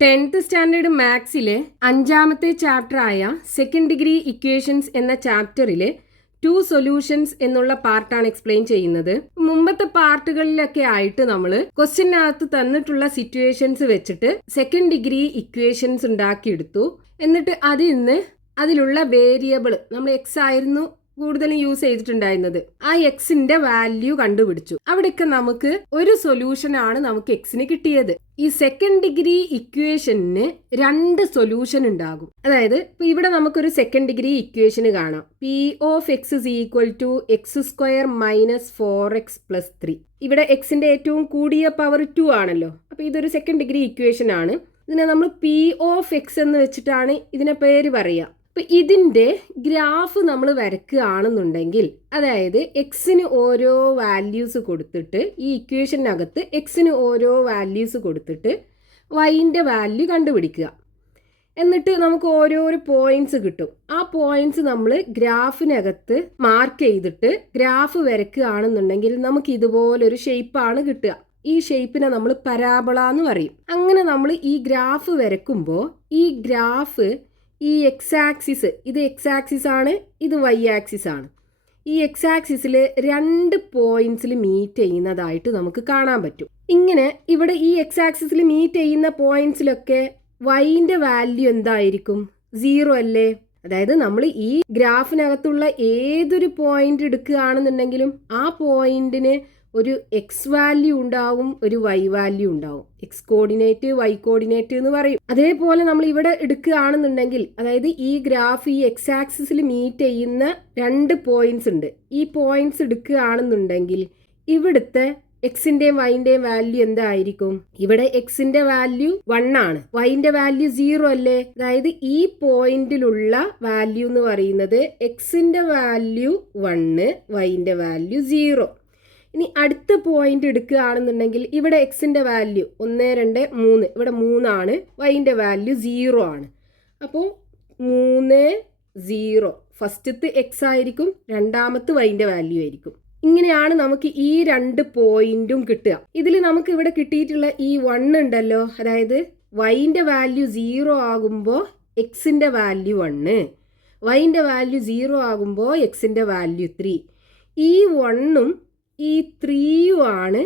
10th standard മാത്സിലെ 5ാമത്തെ ചാപ്റ്ററായ സെക്കൻഡ് ഡിഗ്രി ഇക്വേഷൻസ് എന്ന ചാപ്റ്ററിലെ 2 സൊല്യൂഷൻസ് എന്നുള്ള പാർട്ടാണ് എക്സ്പ്ലെയിൻ ചെയ്യുന്നത്. മുമ്പത്തെ പാർട്ടുകളിലൊക്കെ ആയിട്ട് നമ്മൾ ക്വസ്റ്റ്യനകത്ത് തന്നിട്ടുള്ള സിറ്റുവേഷൻസ് വെച്ചിട്ട് സെക്കൻഡ് ഡിഗ്രി ഇക്വേഷൻസ് ഉണ്ടാക്കിയെടുത്തു. എന്നിട്ട് അതിൽ നിന്ന് അതിലുള്ള വേരിയബിൾ നമ്മൾ എക്സ് ആയിരുന്നു കൂടുതലും യൂസ് ചെയ്തിട്ടുണ്ടായിരുന്നത്. ആ എക്സിന്റെ വാല്യൂ കണ്ടുപിടിച്ചു. അവിടെയൊക്കെ നമുക്ക് ഒരു സൊല്യൂഷൻ ആണ് നമുക്ക് എക്സിന് കിട്ടിയത്. ഈ സെക്കൻഡ് ഡിഗ്രി ഇക്വേഷന് 2 സൊല്യൂഷൻ ഉണ്ടാകും. അതായത് ഇപ്പൊ ഇവിടെ നമുക്കൊരു സെക്കൻഡ് ഡിഗ്രി ഇക്വേഷന് കാണാം. P of X is equal to X square minus 4x plus 3. ഇവിടെ എക്സിന്റെ ഏറ്റവും കൂടിയ പവർ 2 ആണല്ലോ. അപ്പൊ ഇതൊരു സെക്കൻഡ് ഡിഗ്രി ഇക്വേഷൻ ആണ്. ഇതിനെ നമ്മൾ പി ഓഫ് എക്സ് എന്ന് വെച്ചിട്ടാണ് ഇതിനെ പേര് പറയുക. അപ്പം ഇതിൻ്റെ ഗ്രാഫ് നമ്മൾ വരയ്ക്കുകയാണെന്നുണ്ടെങ്കിൽ, അതായത് എക്സിന് ഓരോ വാല്യൂസ് കൊടുത്തിട്ട് ഈ ഇക്വേഷനകത്ത് എക്സിന് ഓരോ വാല്യൂസ് കൊടുത്തിട്ട് വൈൻ്റെ വാല്യൂ കണ്ടുപിടിക്കുക. എന്നിട്ട് നമുക്ക് ഓരോരോ പോയിന്റ്സ് കിട്ടും. ആ പോയിന്റ്സ് നമ്മൾ ഗ്രാഫിനകത്ത് മാർക്ക് ചെയ്തിട്ട് ഗ്രാഫ് വരയ്ക്കുകയാണെന്നുണ്ടെങ്കിൽ നമുക്ക് ഇതുപോലൊരു ഷേപ്പാണ് കിട്ടുക. ഈ ഷേപ്പിനെ നമ്മൾ പരാബോള എന്ന് പറയും. അങ്ങനെ നമ്മൾ ഈ ഗ്രാഫ് വരയ്ക്കുമ്പോൾ ഈ ഗ്രാഫ് ഈ എക്സ് ആക്സിസ്, ഇത് എക്സ് ആക്സിസ് ആണ്, ഇത് വൈ ആക്സിസ് ആണ്. ഈ എക്സ് ആക്സിസിൽ 2 പോയിന്റ്സിൽ മീറ്റ് ചെയ്യുന്നതായിട്ട് നമുക്ക് കാണാൻ പറ്റും. ഇങ്ങനെ ഇവിടെ ഈ എക്സ് ആക്സിസിൽ മീറ്റ് ചെയ്യുന്ന പോയിന്റ്സിലൊക്കെ വൈൻ്റെ വാല്യൂ എന്തായിരിക്കും? 0 അല്ലേ? അതായത് നമ്മൾ ഈ ഗ്രാഫിനകത്തുള്ള ഏതൊരു പോയിന്റ് എടുക്കുകയാണെന്നുണ്ടെങ്കിലും ആ പോയിന്റിന് ഒരു എക്സ് വാല്യൂ ഉണ്ടാവും, ഒരു വൈ വാല്യൂ ഉണ്ടാവും. എക്സ് കോർഡിനേറ്റ്, വൈ കോർഡിനേറ്റ് എന്ന് പറയും. അതേപോലെ നമ്മൾ ഇവിടെ എടുക്കുകയാണെന്നുണ്ടെങ്കിൽ, അതായത് ഈ ഗ്രാഫ് ഈ എക്സ് ആക്സിസിൽ മീറ്റ് ചെയ്യുന്ന 2 പോയിന്റ്സ് ഉണ്ട്. ഈ പോയിന്റ്സ് എടുക്കുകയാണെന്നുണ്ടെങ്കിൽ ഇവിടുത്തെ എക്സിന്റെയും വൈന്റെയും വാല്യൂ എന്തായിരിക്കും? ഇവിടെ എക്സിന്റെ വാല്യൂ 1 ആണ്, വൈന്റെ വാല്യൂ 0 അല്ലേ? അതായത് ഈ പോയിന്റിലുള്ള വാല്യൂ എന്ന് പറയുന്നത് എക്സിന്റെ വാല്യൂ 1, വൈന്റെ വാല്യൂ 0. ഇനി അടുത്ത പോയിന്റ് എടുക്കുകയാണെന്നുണ്ടെങ്കിൽ ഇവിടെ എക്സിന്റെ വാല്യൂ 1, 2, 3, ഇവിടെ 3 ആണ്, വൈന്റെ വാല്യൂ 0 ആണ്. അപ്പോൾ 3, 0 ഫസ്റ്റത്തെ എക്സ് ആയിരിക്കും, രണ്ടാമത്തെ വൈന്റെ വാല്യൂ ആയിരിക്കും. ഇങ്ങനെയാണ് നമുക്ക് ഈ 2 പോയിന്റും കിട്ടുക. ഇതിൽ നമുക്ക് ഇവിടെ കിട്ടിയിട്ടുള്ള ഈ 1 ഉണ്ടല്ലോ, അതായത് വൈന്റെ വാല്യൂ 0 ആകുമ്പോൾ എക്സിന്റെ വാല്യൂ 1, വൈന്റെ വാല്യൂ 0 ആകുമ്പോൾ എക്സിന്റെ വാല്യൂ 3. ഈ 1ഉം ഈ 3യും ആണ്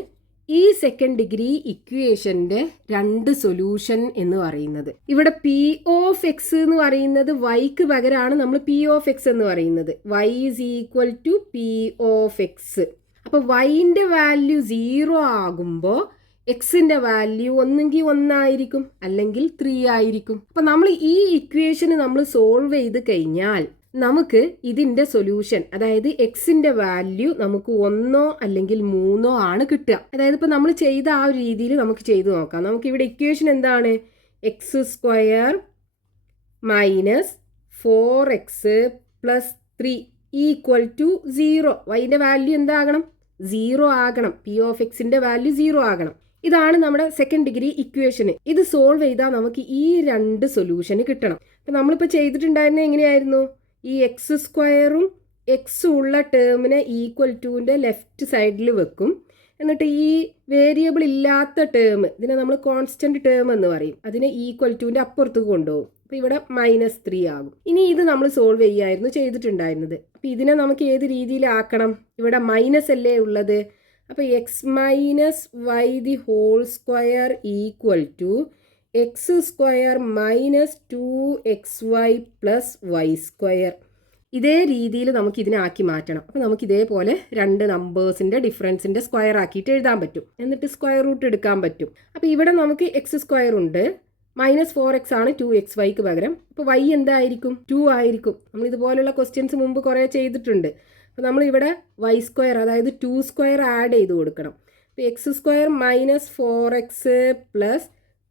ഈ സെക്കൻഡ് ഡിഗ്രി ഇക്വേഷന്റെ 2 സൊല്യൂഷൻ എന്ന് പറയുന്നത്. ഇവിടെ പി ഓഫ് എക്സ് എന്ന് പറയുന്നത് വൈക്ക് പകരമാണ് നമ്മൾ പി ഓഫ് എക്സ് എന്ന് പറയുന്നത്. Y is equal to P of X. അപ്പൊ വൈന്റെ വാല്യൂ 0 ആകുമ്പോൾ എക്സിന്റെ വാല്യൂ ഒന്നെങ്കിൽ 1 ആയിരിക്കും, അല്ലെങ്കിൽ 3 ആയിരിക്കും. അപ്പൊ നമ്മൾ ഈ ഇക്വേഷന് നമ്മൾ സോൾവ് ചെയ്ത് കഴിഞ്ഞാൽ നമുക്ക് ഇതിന്റെ സൊല്യൂഷൻ, അതായത് എക്സിന്റെ വാല്യൂ നമുക്ക് 1 അല്ലെങ്കിൽ 3 ആണ് കിട്ടുക. അതായത് ഇപ്പൊ നമ്മൾ ചെയ്ത ആ ഒരു രീതിയിൽ നമുക്ക് ചെയ്തു നോക്കാം. നമുക്ക് ഇവിടെ ഇക്വേഷൻ എന്താണ്? X square minus 4x plus 3 equal to 0. വൈന്റെ വാല്യൂ എന്താകണം? 0 ആകണം. പി ഓഫ് എക്സിന്റെ വാല്യൂ 0 ആകണം. ഇതാണ് നമ്മുടെ സെക്കൻഡ് ഡിഗ്രി ഇക്വേഷന്. ഇത് സോൾവ് ചെയ്താൽ നമുക്ക് ഈ 2 സൊല്യൂഷന് കിട്ടണം. അപ്പൊ നമ്മളിപ്പോൾ ചെയ്തിട്ടുണ്ടായിരുന്നത് എങ്ങനെയായിരുന്നു? ഈ എക്സ് സ്ക്വയറും എക്സും ഉള്ള ടേമിനെ ഈക്വൽ ടുവിൻ്റെ ലെഫ്റ്റ് സൈഡിൽ വെക്കും. എന്നിട്ട് ഈ വേരിയബിൾ ഇല്ലാത്ത ടേം, ഇതിനെ നമ്മൾ കോൺസ്റ്റന്റ് ടേം എന്ന് പറയും, അതിനെ ഈക്വൽ ടുവിൻ്റെ അപ്പുറത്ത് കൊണ്ടുപോകും. അപ്പോൾ ഇവിടെ -3 ആകും. ഇനി ഇത് നമ്മൾ സോൾവ് ചെയ്യായിരുന്നു ചെയ്തിട്ടുണ്ടായിരുന്നത്. അപ്പോൾ ഇതിനെ നമുക്ക് ഏത് രീതിയിലാക്കണം? ഇവിടെ മൈനസ് അല്ലേ ഉള്ളത്. അപ്പോൾ X minus Y the whole square equal to X square minus 2xy plus Y square. ഇതേ രീതിയിൽ നമുക്ക് ഇതിനാക്കി മാറ്റണം. അപ്പോൾ നമുക്ക് ഇതേപോലെ 2 നമ്പേഴ്സിൻ്റെ ഡിഫറൻസിൻ്റെ സ്ക്വയർ ആക്കിയിട്ട് എഴുതാൻ പറ്റും. എന്നിട്ട് സ്ക്വയർ റൂട്ട് എടുക്കാൻ പറ്റും. അപ്പോൾ ഇവിടെ നമുക്ക് എക്സ് സ്ക്വയർ ഉണ്ട്, -4x ആണ് 2xyക്ക് പകരം. അപ്പോൾ y എന്തായിരിക്കും? 2 ആയിരിക്കും. നമ്മൾ ഇതുപോലുള്ള ക്വസ്റ്റ്യൻസ് മുമ്പ് കുറേ ചെയ്തിട്ടുണ്ട്. അപ്പോൾ നമ്മളിവിടെ വൈ സ്ക്വയർ, അതായത് 2 സ്ക്വയർ ആഡ് ചെയ്ത് കൊടുക്കണം. അപ്പോൾ X square -4x plus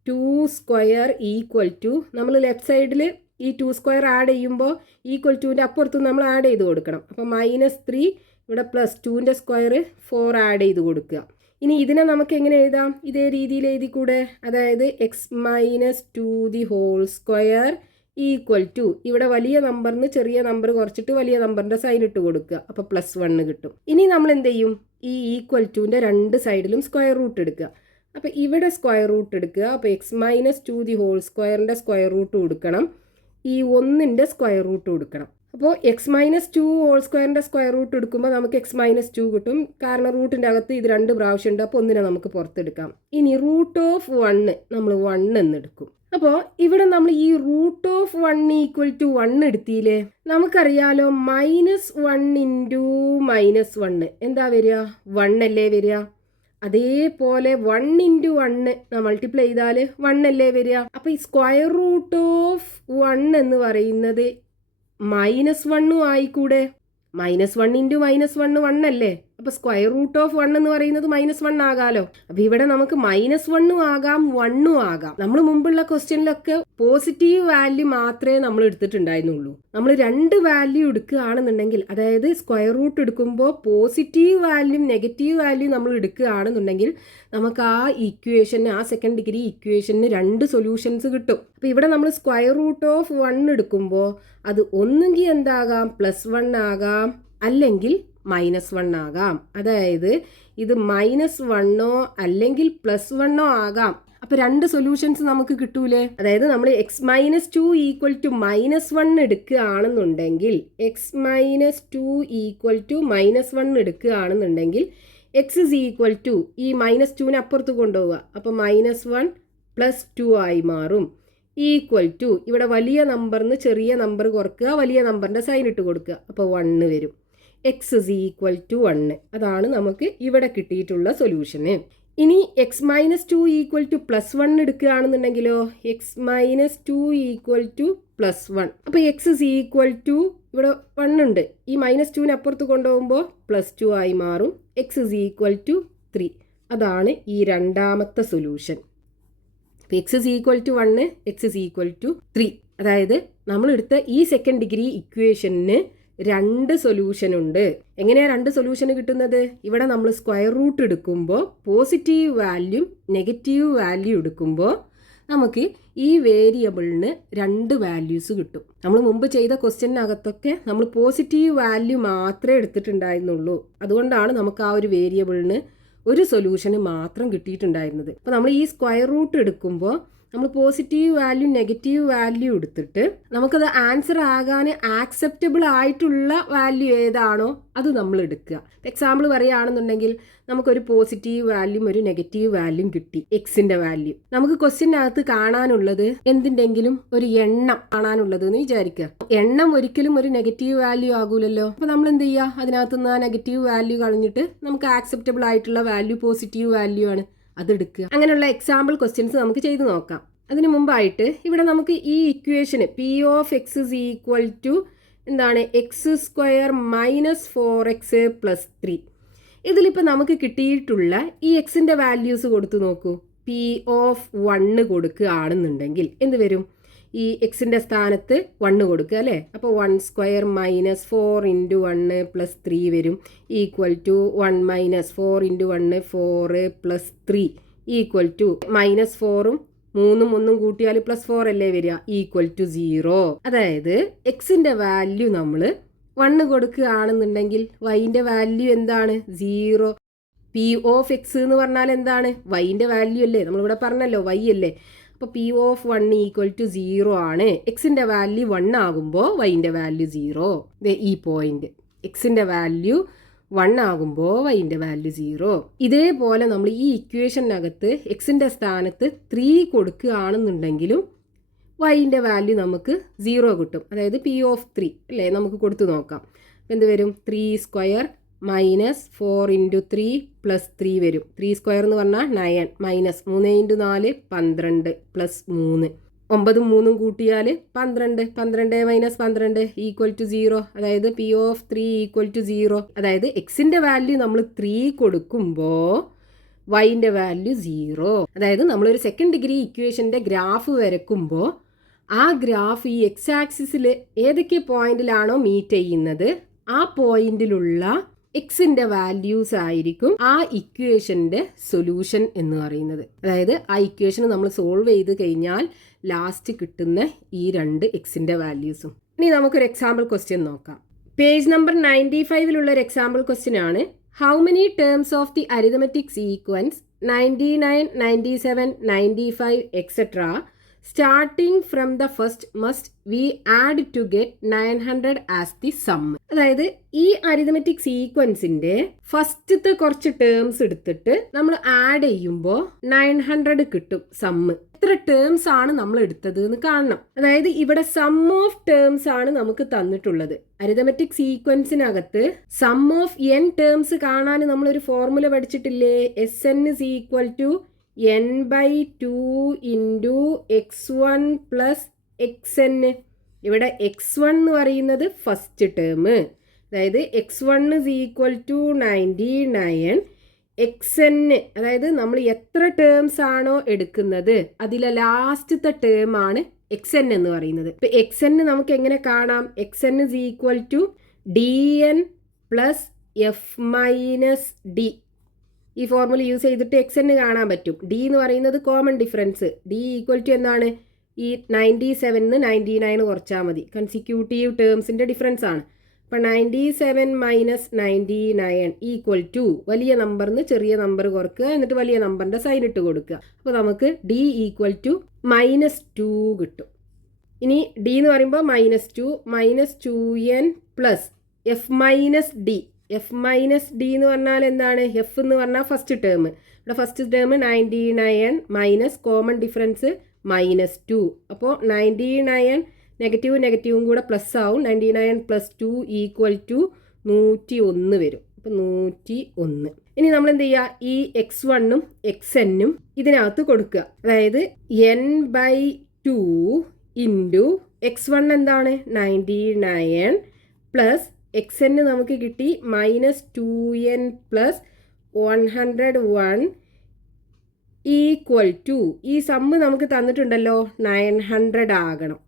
2 square equal to, നമ്മൾ ലെഫ്റ്റ് സൈഡിൽ ഈ 2 സ്ക്വയർ ആഡ് ചെയ്യുമ്പോൾ ഈക്വൽ ടുവിൻ്റെ അപ്പുറത്ത് നമ്മൾ ആഡ് ചെയ്ത് കൊടുക്കണം. അപ്പോൾ -3 ഇവിടെ പ്ലസ് 2ൻ്റെ സ്ക്വയർ 4 ആഡ് ചെയ്ത് കൊടുക്കുക. ഇനി ഇതിനെ നമുക്ക് എങ്ങനെ എഴുതാം? ഇതേ രീതിയിൽ എഴുതിക്കൂടെ? അതായത് X minus 2 the whole square equal to, ഇവിടെ വലിയ നമ്പറിന് ചെറിയ നമ്പർ കുറച്ചിട്ട് വലിയ നമ്പറിൻ്റെ സൈൻ ഇട്ട് കൊടുക്കുക. അപ്പോൾ +1 കിട്ടും. ഇനി നമ്മൾ എന്ത് ചെയ്യും? ഈ ഈക്വൽ ടുവിൻ്റെ 2 സൈഡിലും സ്ക്വയർ റൂട്ട് എടുക്കുക. അപ്പോൾ ഇവിടെ സ്ക്വയർ റൂട്ട് എടുക്കുക. അപ്പോൾ x-2 ദി ഹോൾ സ്ക്വയറിൻ്റെ സ്ക്വയർ റൂട്ട് കൊടുക്കണം, ഈ 1ൻ്റെ സ്ക്വയർ റൂട്ട് കൊടുക്കണം. അപ്പോൾ x-2 ഹോൾ സ്ക്വയറിൻ്റെ സ്ക്വയർ റൂട്ട് എടുക്കുമ്പോൾ നമുക്ക് x-2 കിട്ടും. കാരണം റൂട്ടിൻ്റെ അകത്ത് ഇത് 2 പ്രാവശ്യം ഉണ്ട്, അപ്പോൾ 1നെ നമുക്ക് പുറത്തെടുക്കാം. ഇനി റൂട്ട് ഓഫ് 1 നമ്മൾ 1 എന്നെടുക്കും. അപ്പോൾ ഇവിടെ നമ്മൾ ഈ റൂട്ട് ഓഫ് 1 ഈക്വൽ ടു 1 എടുത്തില്ലേ, നമുക്കറിയാലോ -1 ഇൻറ്റു -1 എന്താ വരിക, 1 അല്ലേ വരിക. അതേപോലെ 1 ഇൻറ്റു 1 മൾട്ടിപ്ലൈ ചെയ്താൽ 1 അല്ലേ വരിക. അപ്പോൾ ഈ സ്ക്വയർ റൂട്ട് ഓഫ് 1 എന്ന് പറയുന്നത് -1 ആയിക്കൂടെ. -1 ഇൻറ്റു -1 1 അല്ലേ. അപ്പോൾ സ്ക്വയർ റൂട്ട് ഓഫ് 1 എന്ന് പറയുന്നത് -1 ആകാലോ. അപ്പോൾ ഇവിടെ നമുക്ക് -1 ആകാം 1 ആകാം. നമ്മൾ മുമ്പുള്ള ക്വസ്റ്റ്യനിലൊക്കെ പോസിറ്റീവ് വാല്യൂ മാത്രമേ നമ്മൾ എടുത്തിട്ടുണ്ടായിരുന്നുള്ളൂ. നമ്മൾ 2 വാല്യൂ എടുക്കുകയാണെന്നുണ്ടെങ്കിൽ, അതായത് സ്ക്വയർ റൂട്ട് എടുക്കുമ്പോൾ പോസിറ്റീവ് വാല്യൂ നെഗറ്റീവ് വാല്യൂ നമ്മൾ എടുക്കുകയാണെന്നുണ്ടെങ്കിൽ നമുക്ക് ആ ഇക്വേഷന്, ആ സെക്കൻഡ് ഡിഗ്രി ഇക്വേഷന് 2 സൊല്യൂഷൻസ് കിട്ടും. അപ്പോൾ ഇവിടെ നമ്മൾ സ്ക്വയർ റൂട്ട് ഓഫ് 1 എടുക്കുമ്പോൾ അത് ഒന്നുകിൽ എന്താകാം, +1 ആകാം, അല്ലെങ്കിൽ -1 ആകാം. അതായത് ഇത് -1 അല്ലെങ്കിൽ +1 ആകാം. അപ്പോൾ 2 സൊല്യൂഷൻസ് നമുക്ക് കിട്ടൂലേ. അതായത് നമ്മൾ x-2 ഈക്വൽ ടു -1 എടുക്കുകയാണെന്നുണ്ടെങ്കിൽ, x-2 ഈക്വൽ ടു -1 എടുക്കുകയാണെന്നുണ്ടെങ്കിൽ x ഇസ് ഈക്വൽ ടു ഈ -2നെ അപ്പുറത്ത് കൊണ്ടുപോവുക. അപ്പോൾ -1 + 2 ആയി മാറും. ഈക്വൽ ടു ഇവിടെ വലിയ നമ്പറിന് ചെറിയ നമ്പർ കുറക്കുക, വലിയ നമ്പറിൻ്റെ സൈൻ ഇട്ട് കൊടുക്കുക, അപ്പോൾ 1 വരും. x is equal to 1. അതാണ് നമുക്ക് ഇവിടെ കിട്ടിയിട്ടുള്ള സൊല്യൂഷന്. ഇനി x-2 ഈക്വൽ ടു +1 എടുക്കുകയാണെന്നുണ്ടെങ്കിലോ, x-2 ഈക്വൽ ടു +1. അപ്പോൾ x ഇസ് ഈക്വൽ ടു ഇവിടെ 1 ഉണ്ട്, ഈ -2നെ അപ്പുറത്ത് കൊണ്ടുപോകുമ്പോൾ +2 ആയി മാറും. x is equal to 3. അതാണ് ഈ രണ്ടാമത്തെ സൊല്യൂഷൻ. അപ്പോൾ x is equal to 1, x is equal to 3. അതായത് നമ്മളെടുത്ത ഈ സെക്കൻഡ് ഡിഗ്രി ഇക്വേഷന് 2 സൊല്യൂഷൻ ഉണ്ട്. എങ്ങനെയാണ് 2 സൊല്യൂഷൻ കിട്ടുന്നത്? ഇവിടെ നമ്മൾ സ്ക്വയർ റൂട്ട് എടുക്കുമ്പോൾ പോസിറ്റീവ് വാല്യൂ നെഗറ്റീവ് വാല്യൂ എടുക്കുമ്പോൾ നമുക്ക് ഈ വേരിയബിളിന് 2 വാല്യൂസ് കിട്ടും. നമ്മൾ മുമ്പ് ചെയ്ത ക്വസ്റ്റ്യനകത്തൊക്കെ നമ്മൾ പോസിറ്റീവ് വാല്യൂ മാത്രമേ എടുത്തിട്ടുണ്ടായിരുന്നുള്ളൂ. അതുകൊണ്ടാണ് നമുക്ക് ആ ഒരു വേരിയബിളിന് ഒരു സൊല്യൂഷന് മാത്രം കിട്ടിയിട്ടുണ്ടായിരുന്നത്. അപ്പോൾ നമ്മൾ ഈ സ്ക്വയർ റൂട്ട് എടുക്കുമ്പോൾ നമ്മൾ പോസിറ്റീവ് വാല്യൂ നെഗറ്റീവ് വാല്യൂ എടുത്തിട്ട് നമുക്കത് ആൻസർ ആകാൻ ആക്സെപ്റ്റബിൾ ആയിട്ടുള്ള വാല്യൂ ഏതാണോ അത് നമ്മൾ എടുക്കുക. എക്സാമ്പിൾ പറയുകയാണെന്നുണ്ടെങ്കിൽ നമുക്കൊരു പോസിറ്റീവ് വാല്യൂം ഒരു നെഗറ്റീവ് വാല്യൂം കിട്ടി, എക്സിൻ്റെ വാല്യൂ. നമുക്ക് ക്വസ്റ്റ്യനകത്ത് കാണാനുള്ളത് എന്തിൻ്റെങ്കിലും ഒരു എണ്ണം കാണാനുള്ളത് എന്ന് വിചാരിക്കുക. എണ്ണം ഒരിക്കലും ഒരു നെഗറ്റീവ് വാല്യൂ ആകൂലല്ലോ. അപ്പോൾ നമ്മൾ എന്ത് ചെയ്യുക, അതിനകത്തുനിന്ന് ആ നെഗറ്റീവ് വാല്യൂ കളഞ്ഞിട്ട് നമുക്ക് ആക്സെപ്റ്റബിൾ ആയിട്ടുള്ള വാല്യൂ പോസിറ്റീവ് വാല്യൂ ആണ്, അതെടുക്കുക. അങ്ങനെയുള്ള എക്സാമ്പിൾ ക്വസ്റ്റ്യൻസ് നമുക്ക് ചെയ്ത് നോക്കാം. അതിന് മുമ്പായിട്ട് ഇവിടെ നമുക്ക് ഈ ഇക്വേഷന് P of x is equal to എന്താണ്, x² - 4x + 3. ഇതിലിപ്പോൾ നമുക്ക് കിട്ടിയിട്ടുള്ള ഈ എക്സിൻ്റെ വാല്യൂസ് കൊടുത്തു നോക്കൂ. P ഓഫ് 1 കൊടുക്കുകയാണെന്നുണ്ടെങ്കിൽ എന്ത് വരും, ഈ എക്സിൻ്റെ സ്ഥാനത്ത് 1 കൊടുക്കുക അല്ലേ. അപ്പോൾ 1² - 4 × 1 + 3 വരും, ഈക്വൽ ടു 1 - 4 × 1 4 + 3 ഈക്വൽ ടു -4ഉം 3ഉം 1ഉം കൂട്ടിയാൽ +4 അല്ലേ വരിക, ഈക്വൽ ടു 0. അതായത് എക്സിൻ്റെ വാല്യൂ നമ്മൾ 1 കൊടുക്കുകയാണെന്നുണ്ടെങ്കിൽ വൈൻ്റെ വാല്യൂ എന്താണ്, 0. P ഓഫ് x എന്ന് പറഞ്ഞാൽ എന്താണ്, വൈൻ്റെ വാല്യൂ അല്ലേ, നമ്മളിവിടെ പറഞ്ഞല്ലോ y അല്ലേ. അപ്പോൾ P ഓഫ് 1 ഈക്വൽ ടു 0 ആണ്. എക്സിൻ്റെ വാല്യൂ 1 ആകുമ്പോൾ വൈൻ്റെ വാല്യൂ 0. ഈ പോയിന്റ് എക്സിൻ്റെ വാല്യൂ 1 ആകുമ്പോൾ വൈൻ്റെ വാല്യൂ 0. ഇതേപോലെ നമ്മൾ ഈ ഇക്വേഷനകത്ത് എക്സിൻ്റെ സ്ഥാനത്ത് 3 കൊടുക്കുകയാണെന്നുണ്ടെങ്കിലും വൈൻ്റെ വാല്യൂ നമുക്ക് 0 കിട്ടും. അതായത് P ഓഫ് 3 അല്ലേ, നമുക്ക് കൊടുത്തു നോക്കാം. എന്ത് വരും, 3² - 4 × 3 + 3 വരും. 3² എന്ന് പറഞ്ഞാൽ 9 -3 × 4 12 + 3 9ഉം 3ഉം കൂട്ടിയാൽ 12 12 - 12 ഈക്വൽ ടു 0. അതായത് P ഓഫ് 3 ഈക്വൽ ടു 0. അതായത് എക്സിൻ്റെ വാല്യൂ നമ്മൾ 3 കൊടുക്കുമ്പോൾ വൈൻ്റെ വാല്യൂ 0. അതായത് നമ്മളൊരു സെക്കൻഡ് ഡിഗ്രി ഇക്വേഷൻ്റെ ഗ്രാഫ് വരയ്ക്കുമ്പോൾ ആ ഗ്രാഫ് ഈ എക്സ് ആക്സിസിൽ ഏതൊക്കെ പോയിന്റിലാണോ മീറ്റ് ചെയ്യുന്നത് ആ പോയിന്റിലുള്ള എക്സിൻ്റെ വാല്യൂസ് ആയിരിക്കും ആ ഇക്വേഷൻ്റെ സൊല്യൂഷൻ എന്ന് പറയുന്നത്. അതായത് ആ ഇക്വേഷൻ നമ്മൾ സോൾവ് ചെയ്ത് കഴിഞ്ഞാൽ ലാസ്റ്റ് കിട്ടുന്ന ഈ 2 എക്സിൻ്റെ വാല്യൂസും. ഇനി നമുക്കൊരു എക്സാമ്പിൾ ക്വസ്റ്റ്യൻ നോക്കാം. പേജ് നമ്പർ 95 ഒരു എക്സാമ്പിൾ ക്വസ്റ്റ്യൻ ആണ്. How many terms of the arithmetic sequence 99, 97, 95, etc. Starting from the first must we add to get 900 as the sum. അതായത് ഈ അരിതമെറ്റിക് സീക്വൻസിന്റെ ഫസ്റ്റത്തെ കുറച്ച് ടേംസ് എടുത്തിട്ട് നമ്മൾ ആഡ് ചെയ്യുമ്പോൾ 900 കിട്ടും സമ്മ്. എത്ര ടേംസ് ആണ് നമ്മൾ എടുത്തത് എന്ന് കാണണം. അതായത് ഇവിടെ സം ഓഫ് ടേംസ് ആണ് നമുക്ക് തന്നിട്ടുള്ളത്. അരിതമെറ്റിക് സീക്വൻസിനകത്ത് സം ഓഫ് n ടേംസ് കാണാൻ നമ്മൾ ഒരു ഫോർമുല പഠിച്ചിട്ടില്ലേ? Sn is equal to n/2 into x1 plus xn. ഇവിടെ x1 എന്ന് പറയുന്നത് ഫസ്റ്റ് ടേം, അതായത് x1 is equal to 99. xn അതായത് നമ്മൾ എത്ര ടേംസ് ആണോ എടുക്കുന്നത് അതിലെ ലാസ്റ്റത്തെ ടേം ആണ് xn എന്ന് പറയുന്നത്. ഇപ്പം xn നമുക്ക് എങ്ങനെ കാണാം? xn is equal to dn plus f minus d. ഈ ഫോർമുല യൂസ് ചെയ്തിട്ട് xn കാണാൻ പറ്റും. d എന്ന് പറയുന്നത് common difference. d equal to എന്താണ്? ഈ 97 99 കുറച്ചാൽ മതി. കൺസിക്യൂട്ടീവ് ടേംസിൻ്റെ ഡിഫറൻസ് ആണ്. അപ്പം 97 മൈനസ് 99 ഈക്വൽ ടു വലിയ നമ്പറിന് ചെറിയ നമ്പർ കുറക്കുക, എന്നിട്ട് വലിയ നമ്പറിൻ്റെ സൈൻ ഇട്ട് കൊടുക്കുക. അപ്പോൾ നമുക്ക് d ഈക്വൽ ടു -2 കിട്ടും. ഇനി d എന്ന് പറയുമ്പോൾ -2 -2n plus F minus D. F minus D എന്ന് പറഞ്ഞാൽ എന്താണ്? എഫ് എന്ന് പറഞ്ഞാൽ ഫസ്റ്റ് ടേം. ഇവിടെ first term 99 minus common difference -2. അപ്പോൾ 99 നെഗറ്റീവും കൂടെ പ്ലസ് ആവും. 99 പ്ലസ് 2 ഈക്വൽ ടു 101 വരും. അപ്പോൾ 101. ഇനി നമ്മൾ എന്ത് ചെയ്യുക? ഈ x1ഉം xnഉം ഇതിനകത്ത് കൊടുക്കുക. അതായത് n/2 ഇൻറ്റു x1 എന്താണ്? 99 പ്ലസ് xn നമുക്ക് കിട്ടി -2n പ്ലസ് 101 ഈക്വൽ ടു ഈ സമ്മ് നമുക്ക് തന്നിട്ടുണ്ടല്ലോ 900 ആകണം.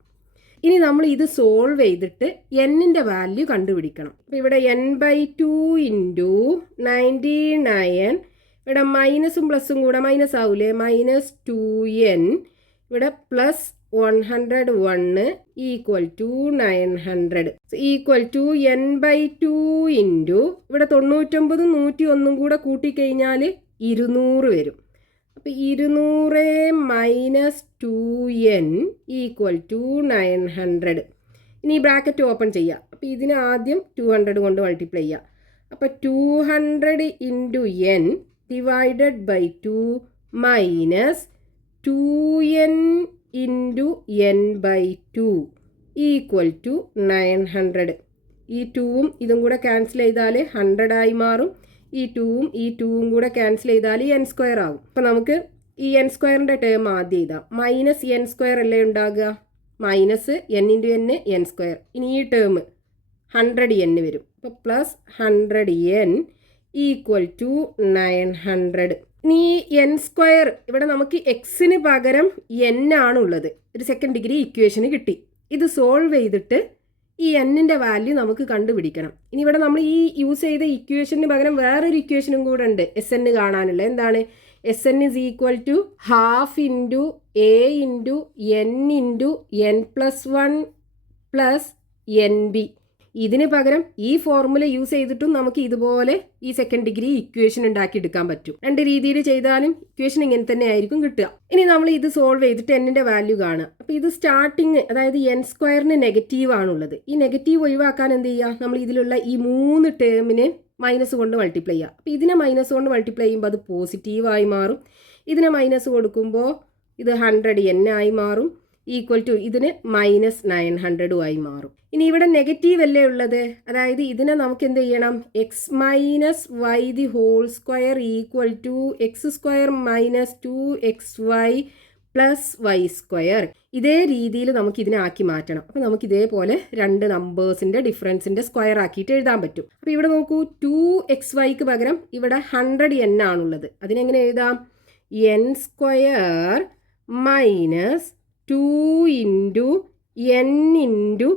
ഇനി നമ്മൾ ഇത് സോൾവ് ചെയ്തിട്ട് എന്നിൻ്റെ വാല്യൂ കണ്ടുപിടിക്കണം. അപ്പോൾ ഇവിടെ n/2 ഇൻറ്റു 99, ഇവിടെ മൈനസും പ്ലസും കൂടെ മൈനസ് ആവൂലേ? -2n ഇവിടെ plus 101 equal to 900 equal to n/2 into ഇവിടെ 99 101 കൂടെ കൂട്ടിക്കഴിഞ്ഞാൽ 200 വരും. അപ്പോൾ 200 മൈനസ് 2n ഈക്വൽ ടു 900. ഇനി ഈ ബ്രാക്കറ്റ് ഓപ്പൺ ചെയ്യുക. അപ്പോൾ ഇതിന് ആദ്യം 200 കൊണ്ട് മൾട്ടിപ്ലൈ ചെയ്യുക. അപ്പോൾ 200 into n divided by 2 minus 2n into n/2 equal to 900. ഈ 2ഉം ഇതും കൂടെ ക്യാൻസൽ ചെയ്താൽ 100 ആയി മാറും. ഈ 2ഉം കൂടെ ക്യാൻസൽ ചെയ്താൽ n² ആവും. അപ്പോൾ നമുക്ക് ഈ n² ടേം ആദ്യം എഴുതാം. -n² അല്ലേ ഉണ്ടാകുക? മൈനസ് n ഇൻറ്റു n ഇനി ഈ ടേം 100n വരും. അപ്പോൾ പ്ലസ് 100n ഈക്വൽ ടു 900. ഇനി n² ഇവിടെ നമുക്ക് എക്സിന് പകരം n ആണുള്ളത്. ഒരു സെക്കൻഡ് ഡിഗ്രി ഇക്വേഷന് കിട്ടി. ഇത് സോൾവ് ചെയ്തിട്ട് ഈ എന്നിൻ്റെ വാല്യൂ നമുക്ക് കണ്ടുപിടിക്കണം. ഇനി ഇവിടെ നമ്മൾ ഈ യൂസ് ചെയ്ത ഇക്വേഷന് പകരം വേറൊരു ഇക്വേഷനും കൂടെ ഉണ്ട് Sn കാണാനുള്ള. എന്താണ്? Sn is equal to ½ into a into n into n+1 plus nb. ഇതിന് പകരം ഈ ഫോർമുല യൂസ് ചെയ്തിട്ടും നമുക്ക് ഇതുപോലെ ഈ സെക്കൻഡ് ഡിഗ്രി ഇക്വേഷൻ ഉണ്ടാക്കിയെടുക്കാൻ പറ്റും. രണ്ട് രീതിയിൽ ചെയ്താലും ഇക്വേഷൻ ഇങ്ങനെ തന്നെ ആയിരിക്കും കിട്ടുക. ഇനി നമ്മൾ ഇത് സോൾവ് ചെയ്തിട്ട് എന്നിൻ്റെ വാല്യൂ കാണുക. അപ്പോൾ ഇത് സ്റ്റാർട്ടിങ് അതായത് n² നെഗറ്റീവ് ആണുള്ളത്. ഈ നെഗറ്റീവ് ഒഴിവാക്കാൻ എന്ത് ചെയ്യുക? നമ്മൾ ഇതിലുള്ള ഈ 3 ടേമിനെ മൈനസ് കൊണ്ട് മൾട്ടിപ്ലൈ ചെയ്യുക. അപ്പോൾ ഇതിനെ മൈനസ് കൊണ്ട് മൾട്ടിപ്ലൈ ചെയ്യുമ്പോൾ അത് പോസിറ്റീവായി മാറും. ഇതിനെ മൈനസ് കൊടുക്കുമ്പോൾ ഇത് 100n ആയി മാറും. ഈക്വൽ ടു ഇതിന് -900 ആയി മാറും. ഇനി ഇവിടെ നെഗറ്റീവ് അല്ലേ ഉള്ളത്? അതായത് ഇതിനെ നമുക്ക് എന്ത് ചെയ്യണം? x-y² equal to x² minus 2xy plus y². ഇതേ രീതിയിൽ നമുക്ക് ഇതിനെ ആക്കി മാറ്റണം. അപ്പോൾ നമുക്ക് ഇതേപോലെ രണ്ട് നമ്പേഴ്സിൻ്റെ ഡിഫറൻസിൻ്റെ സ്ക്വയർ ആക്കിയിട്ട് എഴുതാൻ പറ്റും. അപ്പോൾ ഇവിടെ നോക്കൂ, 2xyക്ക് പകരം ഇവിടെ 100n ആണുള്ളത്. അതിനെങ്ങനെ എഴുതാം? n² minus 2 into n into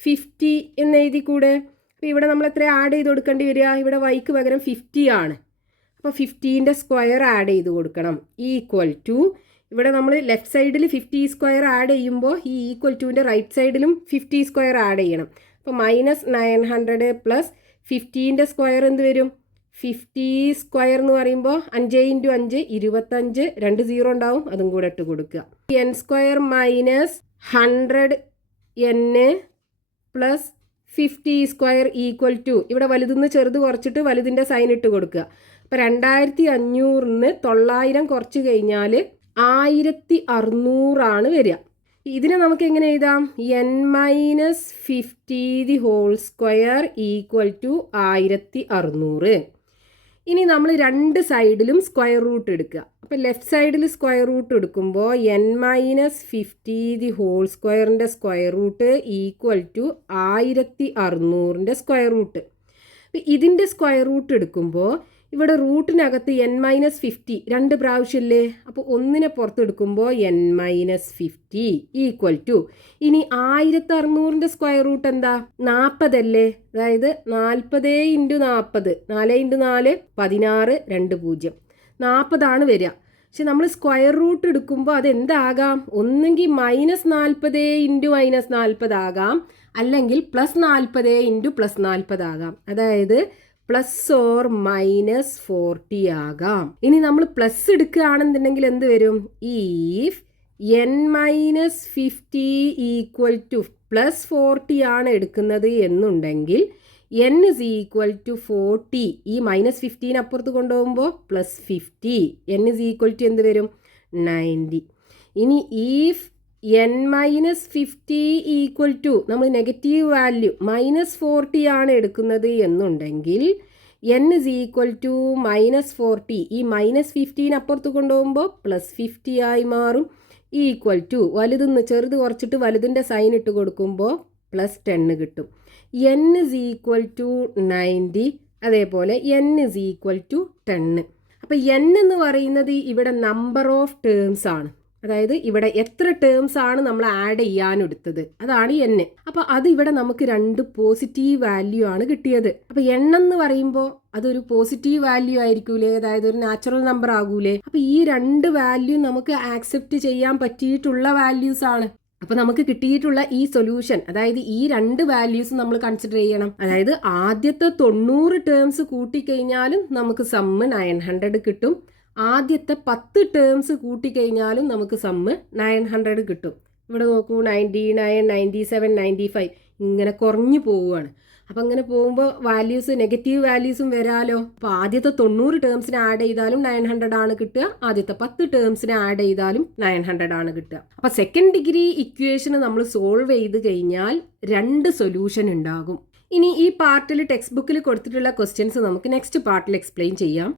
50 എന്ന് എഴുതിക്കൂടെ? അപ്പോൾ ഇവിടെ നമ്മൾ എത്ര ആഡ് ചെയ്ത് കൊടുക്കേണ്ടി വരിക? ഇവിടെ വൈക്ക് പകരം 50 ആണ്. അപ്പോൾ 50ൻ്റെ സ്ക്വയർ ആഡ് ചെയ്ത് കൊടുക്കണം. ഈക്വൽ ടു ഇവിടെ നമ്മൾ ലെഫ്റ്റ് സൈഡിൽ 50² ആഡ് ചെയ്യുമ്പോൾ ഈ ഈക്വൽ ടുവിൻ്റെ റൈറ്റ് സൈഡിലും 50² ആഡ് ചെയ്യണം. അപ്പോൾ -900 പ്ലസ് 50ൻ്റെ സ്ക്വയർ എന്ത് വരും? 50 സ്ക്വയർ എന്ന് പറയുമ്പോൾ 5 × 5 25, 2 0 ഉണ്ടാവും, അതും കൂടെ ഇട്ട് കൊടുക്കുക. n square minus 100 n plus 50 square equal to, ഇവിടെ വലുതിന്ന് ചെറുത് കുറച്ചിട്ട് വലുതിൻ്റെ സൈൻ ഇട്ട് കൊടുക്കുക. അപ്പോൾ 2500 900 കുറച്ച് കഴിഞ്ഞാൽ 1600 വരിക. ഇതിനെ നമുക്ക് എങ്ങനെ എഴുതാം? n-50 square equal to 1600. ഇനി നമ്മൾ രണ്ട് സൈഡിലും സ്ക്വയർ റൂട്ട് എടുക്കുക. അപ്പോൾ ലെഫ്റ്റ് സൈഡിൽ സ്ക്വയർ റൂട്ട് എടുക്കുമ്പോൾ n-50 സ്ക്വയറിൻ്റെ square root equal to 1600 square root. ഇതിൻ്റെ സ്ക്വയർ റൂട്ട് എടുക്കുമ്പോൾ ഇവിടെ റൂട്ടിനകത്ത് n-50 2 പ്രാവശ്യമില്ലേ, അപ്പോൾ ഒന്നിനെ പുറത്തെടുക്കുമ്പോൾ n-50 ഈക്വൽ ടു, ഇനി 1600 സ്ക്വയർ റൂട്ട് എന്താ? 40 അല്ലേ, അതായത് 40 × 40, 4 × 4 16, 2 0 40 വരിക. പക്ഷെ നമ്മൾ സ്ക്വയർ റൂട്ട് എടുക്കുമ്പോൾ അതെന്താകാം? ഒന്നെങ്കിൽ -40 × -40 ആകാം, അല്ലെങ്കിൽ +40 × +40 ആകാം, അതായത് +or-40 ആകാം. ഇനി നമ്മൾ പ്ലസ് എടുക്കുകയാണെന്നുണ്ടെങ്കിൽ എന്ത് വരും? ഈഫ് n-50 ഈക്വൽ ടു +40 ആണ് എടുക്കുന്നത് എന്നുണ്ടെങ്കിൽ n is equal to 40, ഈ -15 അപ്പുറത്ത് കൊണ്ടുപോകുമ്പോൾ +50, n is equal to എന്ത് വരും? 90. ഇനി ഈഫ് n-50 ഈക്വൽ ടു നമ്മൾ നെഗറ്റീവ് വാല്യൂ -40 ആണ് എടുക്കുന്നത് എന്നുണ്ടെങ്കിൽ n is equal to -40, ഈ -15 അപ്പുറത്ത് കൊണ്ടുപോകുമ്പോൾ +50 ആയി മാറും, ഈക്വൽ ടു വലുതിന്ന് ചെറുത് കുറച്ചിട്ട് വലുതിൻ്റെ സൈൻ ഇട്ട് കൊടുക്കുമ്പോൾ +10 കിട്ടും. n is equal to 90, അതേപോലെ n is equal to 10. അപ്പോൾ n എന്ന് പറയുന്നത് ഇവിടെ നമ്പർ ഓഫ് ടേംസ് ആണ്, അതായത് ഇവിടെ എത്ര ടേംസ് ആണ് നമ്മൾ ആഡ് ചെയ്യാനെടുത്തത്, അതാണ് n. അപ്പോൾ അത് ഇവിടെ നമുക്ക് 2 പോസിറ്റീവ് വാല്യൂ ആണ് കിട്ടിയത്. അപ്പോൾ n എന്ന് പറയുമ്പോൾ അതൊരു പോസിറ്റീവ് വാല്യൂ ആയിരിക്കൂലേ, അതായത് ഒരു നാച്ചുറൽ നമ്പർ ആകൂലേ. അപ്പോൾ ഈ 2 വാല്യൂ നമുക്ക് ആക്സെപ്റ്റ് ചെയ്യാൻ പറ്റിയിട്ടുള്ള വാല്യൂസ് ആണ്. അപ്പോൾ നമുക്ക് കിട്ടിയിട്ടുള്ള ഈ സൊല്യൂഷൻ, അതായത് ഈ 2 വാല്യൂസ് നമ്മൾ കൺസിഡർ ചെയ്യണം. അതായത് ആദ്യത്തെ 90 ടേംസ് കൂട്ടിക്കഴിഞ്ഞാലും നമുക്ക് സമ്മ് 900 കിട്ടും, ആദ്യത്തെ 10 ടേംസ് കൂട്ടിക്കഴിഞ്ഞാലും നമുക്ക് സമ്മ് 900 കിട്ടും. ഇവിടെ നോക്കൂ, 99, 97, 95 ഇങ്ങനെ കുറഞ്ഞു പോവുകയാണ്. അപ്പം അങ്ങനെ പോകുമ്പോൾ വാല്യൂസ് നെഗറ്റീവ് വാല്യൂസും വരാലോ. അപ്പോൾ ആദ്യത്തെ 90 ടേംസിന് ആഡ് ചെയ്താലും 900 ആണ് കിട്ടുക, ആദ്യത്തെ 10 ടേംസിന് ആഡ് ചെയ്താലും 900 ആണ് കിട്ടുക. അപ്പോൾ സെക്കൻഡ് ഡിഗ്രി ഇക്വേഷന് നമ്മൾ സോൾവ് ചെയ്ത് കഴിഞ്ഞാൽ 2 സൊല്യൂഷൻ ഉണ്ടാകും. ഇനി ഈ പാർട്ടിൽ ടെക്സ്റ്റ് ബുക്കിൽ കൊടുത്തിട്ടുള്ള ക്വസ്റ്റ്യൻസ് നമുക്ക് നെക്സ്റ്റ് പാർട്ടിൽ എക്സ്പ്ലെയിൻ ചെയ്യാം.